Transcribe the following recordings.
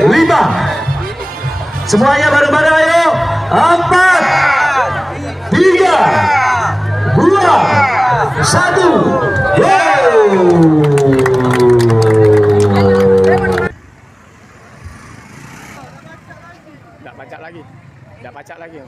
5. Semuanya bareng-bareng ayo. 4, 3, 2, 1. Nggak pacak lagi. Nggak pacak lagi.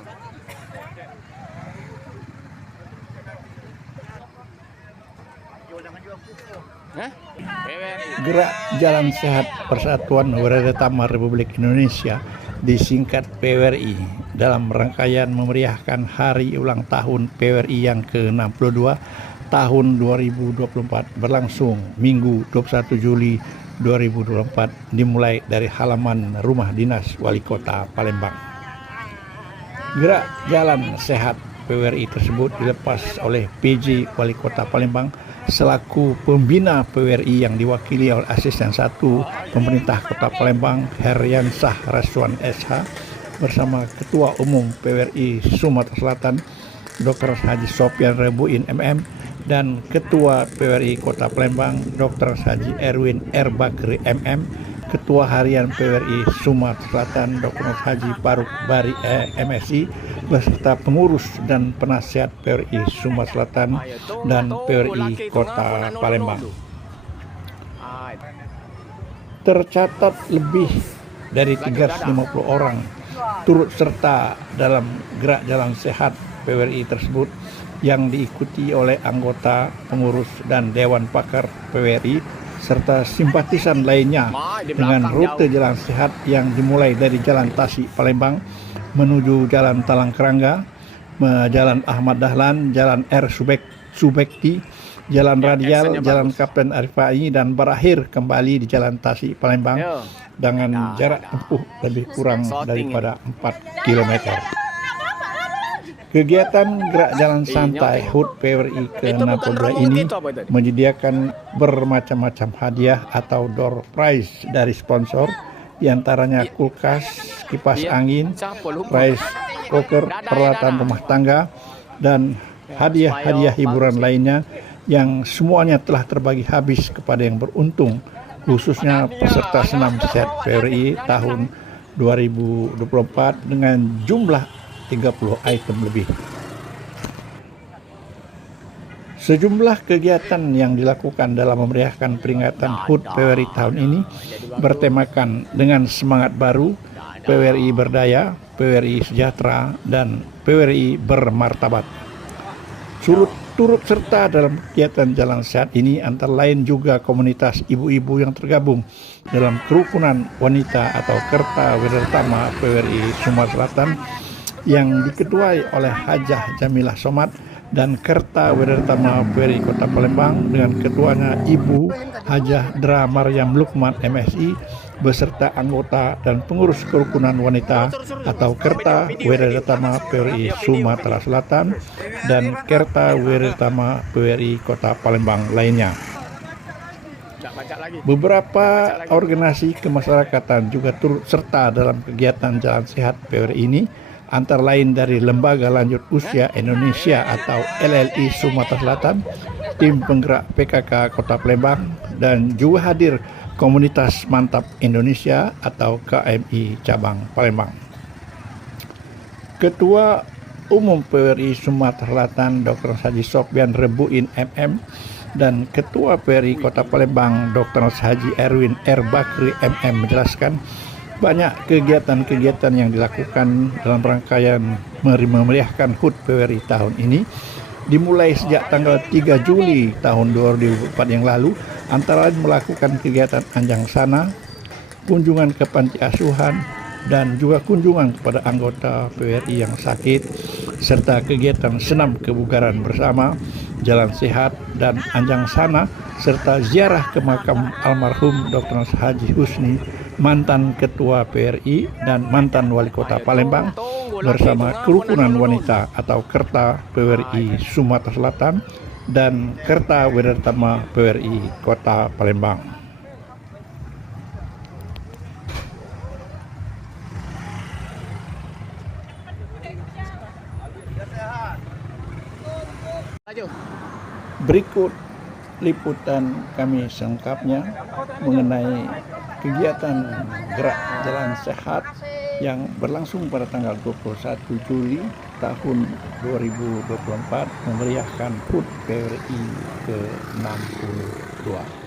Gerak Jalan Sehat Persatuan Weradetama Republik Indonesia disingkat PWRI dalam rangkaian memeriahkan hari ulang tahun PWRI yang ke-62 tahun 2024 berlangsung Minggu 21 Juli 2024 dimulai dari halaman rumah dinas Wali Kota Palembang. Gerak Jalan Sehat PWRI tersebut dilepas oleh PJ Wali Kota Palembang selaku pembina PWRI yang diwakili oleh Asisten 1 Pemerintah Kota Palembang Heryansah Raswan SH bersama Ketua Umum PWRI Sumatera Selatan Dr. Haji Sopyan Rebuin MM dan Ketua PWRI Kota Palembang Dr. Haji Erwin R. Bakri MM, Ketua Harian PWRI Sumatera Selatan Dr. Haji Faruk Bari MSI beserta pengurus dan penasihat PWRI Sumatera Selatan dan PWRI Kota Palembang. Tercatat lebih dari 350 orang turut serta dalam gerak jalan sehat PWRI tersebut yang diikuti oleh anggota, pengurus dan dewan pakar PWRI serta simpatisan lainnya dengan rute jalan sehat yang dimulai dari Jalan Tasik Palembang menuju Jalan Talang Kerangga, Jalan Ahmad Dahlan, Jalan R. Subekti, Jalan Radial, Jalan Kapten Arifai dan berakhir kembali di Jalan Tasik Palembang dengan jarak tempuh lebih kurang daripada 4 km. Kegiatan gerak jalan santai HUT PWRI ke-62 ini menyediakan bermacam-macam hadiah atau door prize dari sponsor, diantaranya kulkas, kipas angin, rice cooker, peralatan rumah tangga, dan hadiah-hadiah hiburan lainnya yang semuanya telah terbagi habis kepada yang beruntung, khususnya peserta senam sehat PWRI tahun 2024 dengan jumlah 30 item lebih. Sejumlah kegiatan yang dilakukan dalam memeriahkan peringatan HUT PWRI tahun ini bertemakan dengan semangat baru, PWRI berdaya, PWRI sejahtera, dan PWRI bermartabat. Turut serta dalam kegiatan jalan sehat ini antara lain juga komunitas ibu-ibu yang tergabung dalam kerukunan wanita atau Kerta Weradetama PWRI Sumatera Selatan yang diketuai oleh Hajah Jamilah Somad dan Kerta Weradetama PWRI Kota Palembang dengan ketuanya Ibu Hajah Dra Maryam Lukman MSI beserta anggota dan pengurus kerukunan wanita atau Kerta Weradetama PWRI Sumatera Selatan dan Kerta Weradetama PWRI Kota Palembang lainnya. Beberapa organisasi kemasyarakatan juga turut serta dalam kegiatan jalan sehat PWRI ini, antara lain dari Lembaga Lanjut Usia Indonesia atau LLI Sumatera Selatan, tim penggerak PKK Kota Palembang, dan juga hadir Komunitas Mantap Indonesia atau KMI Cabang Palembang. Ketua Umum PWRI Sumatera Selatan Dr. Haji Sopyan Rebuin MM dan Ketua PWRI Kota Palembang Dr. Haji Erwin R. Bakri MM menjelaskan banyak kegiatan-kegiatan yang dilakukan dalam rangkaian memeriahkan HUT PWRI tahun ini dimulai sejak tanggal 3 Juli tahun 2024 yang lalu, antara lain melakukan kegiatan anjang sana, kunjungan ke panti asuhan, dan juga kunjungan kepada anggota PWRI yang sakit, serta kegiatan senam kebugaran bersama, jalan sehat, dan anjang sana, serta ziarah ke makam almarhum Dr. Haji Husni, mantan Ketua PWRI dan mantan Wali Kota Palembang, bersama kerukunan wanita atau Kerta PWRI Sumatera Selatan dan Kerta Weradetama PWRI Kota Palembang. Berikut liputan kami selengkapnya mengenai kegiatan gerak jalan sehat yang berlangsung pada tanggal 21 Juli tahun 2024 memeriahkan HUT PWRI ke-62.